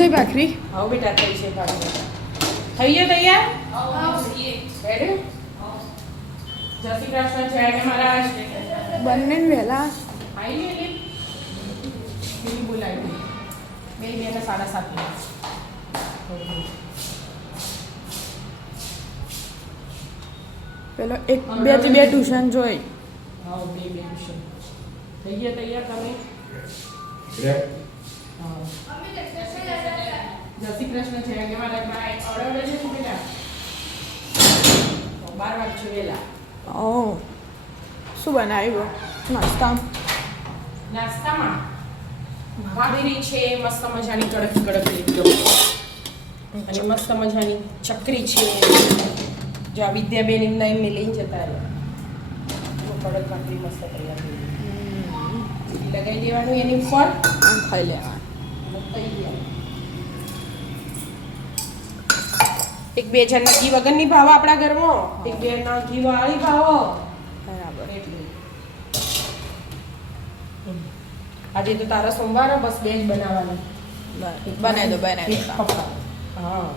જાય ભાખરી? હા બેટા થઈ છે ભાખરી. થઈ ગયો તૈયાર? રેડી? જય શ્રી કૃષ્ણ જય મહારાજ. બંને વહેલા આવી લે બીજી બોલાવી બે ને 7:30. પેલો 1 2 થી 2 ટ્યુશન જોઈ. હા બે ટ્યુશન થઈ ગયા તૈયાર તમે? હા જય શ્રી કૃષ્ણ જય મહારાજ. ઓર્ડર છે બેટા 12 વાગે વેલા. ઓ શું બનાવ્યું નાસ્તામાં ભાખરી છે મસ્ત મજાની કડક કડક એકદમ અને મસ્ત મજાની ચકરી છે. જો આ વિદ્યાબેન એમના એમને લઈને જતા રહ્યા કડક ભાખરી મસ્ત તૈયાર થઈ લગાવી દેવાનું એની ઉપર ખાઈ લેવા. એક બે જણના ઘી વગરની ભાવ આપણા ઘરમાં એક બે ના ઘી વાળી ભાવો બરાબર. એટલે આજે તો તારા સોમવાર બસ બે જ બનાવવાની. બનાવી દો હા